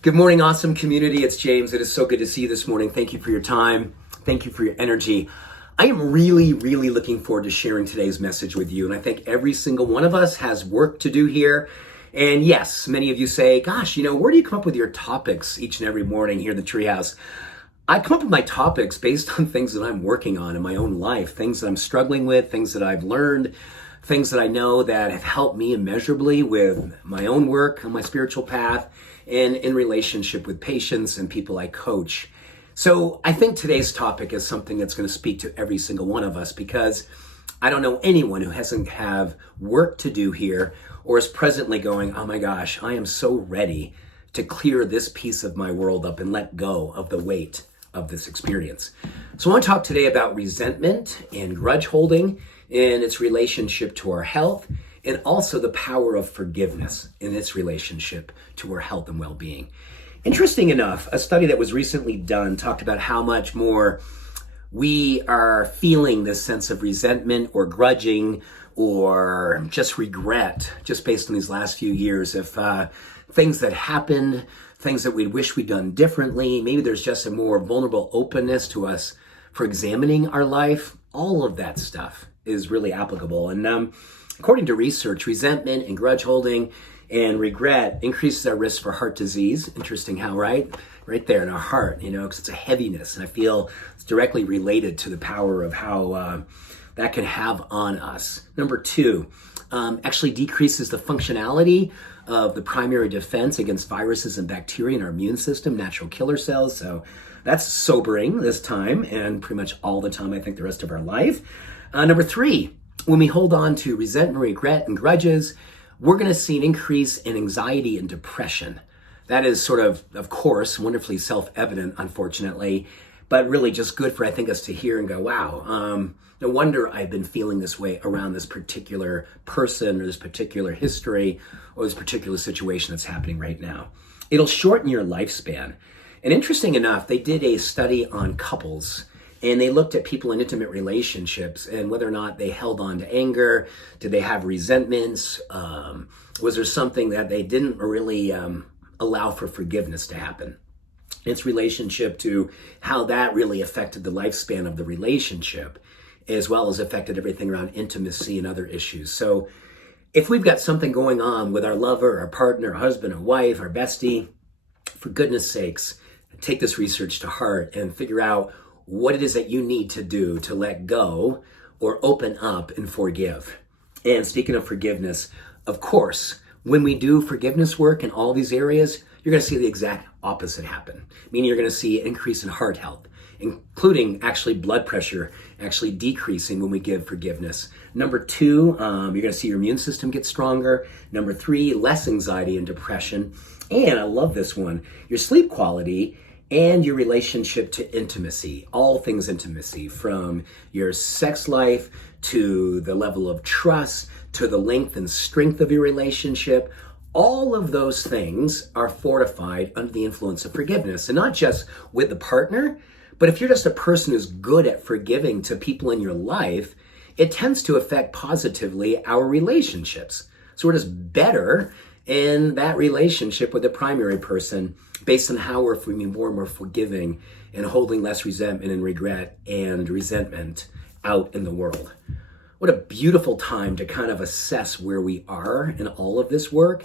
Good morning, awesome community. It's James. It is so good to see you this morning. Thank you for your time. Thank you for your energy. I am really looking forward to sharing today's message with you. And I think every single one of us has work to do here. And yes, many of you say, gosh, where do you come up with your topics each and every morning here in the Treehouse? I come up with my topics based on things that I'm working on in my own life, things that I'm struggling with, things that I've learned, things that I know that have helped me immeasurably with my own work on my spiritual path and in relationship with patients and people I coach. So I think today's topic is something that's going to speak to every single one of us, because I don't know anyone who hasn't have work to do here or is presently going, oh my gosh, I am so ready to clear this piece of my world up and let go of the weight of this experience. So I want to talk today about resentment and grudge holding and its relationship to our health, and also the power of forgiveness in its relationship to our health and well-being. Interesting enough, a study that was recently done talked about how much more we are feeling this sense of resentment or grudging or just regret, just based on these last few years of things that happened, things that we wish we'd done differently. Maybe there's just a more vulnerable openness to us for examining our life. All of that stuff is really applicable. And according to research, resentment and grudge holding and regret increases our risk for heart disease. Interesting how, right there in our heart, because it's a heaviness. And I feel it's directly related to the power of how that can have on us. Number two, actually decreases the functionality of the primary defense against viruses and bacteria in our immune system, natural killer cells. So that's sobering this time, and pretty much all the time, I think, the rest of our life. Number three, when we hold on to resentment, regret, and grudges, we're going to see an increase in anxiety and depression. That is sort of course, wonderfully self-evident, unfortunately, but really just good for, I think, us to hear and go, wow, no wonder I've been feeling this way around this particular person or this particular history or this particular situation that's happening right now. It'll shorten your lifespan. And interesting enough, they did a study on couples, and they looked at people in intimate relationships and whether or not they held on to anger. Did they have resentments? Was there something that they didn't really allow for forgiveness to happen? Its relationship to how that really affected the lifespan of the relationship, as well as affected everything around intimacy and other issues. So if we've got something going on with our lover, our partner, our husband, our wife, our bestie, for goodness sakes, take this research to heart and figure out what it is that you need to do to let go or open up and forgive. And speaking of forgiveness, of course, when we do forgiveness work in all these areas, you're going to see the exact opposite happen. Meaning you're going to see an increase in heart health, including actually blood pressure actually decreasing when we give forgiveness. Number two, you're going to see your immune system get stronger. Number three, less anxiety and depression. And I love this one, your sleep quality and your relationship to intimacy, all things intimacy, from your sex life to the level of trust to the length and strength of your relationship. All of those things are fortified under the influence of forgiveness, and not just with the partner, but if you're just a person who's good at forgiving to people in your life, it tends to affect positively our relationships. So we're just better in that relationship with the primary person based on how we're being more and more forgiving and holding less resentment and regret and resentment out in the world. What a beautiful time to kind of assess where we are in all of this work.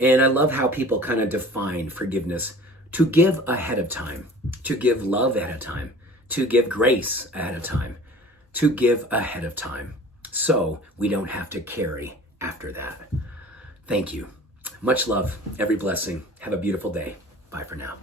And I love how people kind of define forgiveness: to give ahead of time, to give love ahead of time, to give grace ahead of time, to give ahead of time, so we don't have to carry after that. Thank you. Much love, every blessing. Have a beautiful day. Bye for now.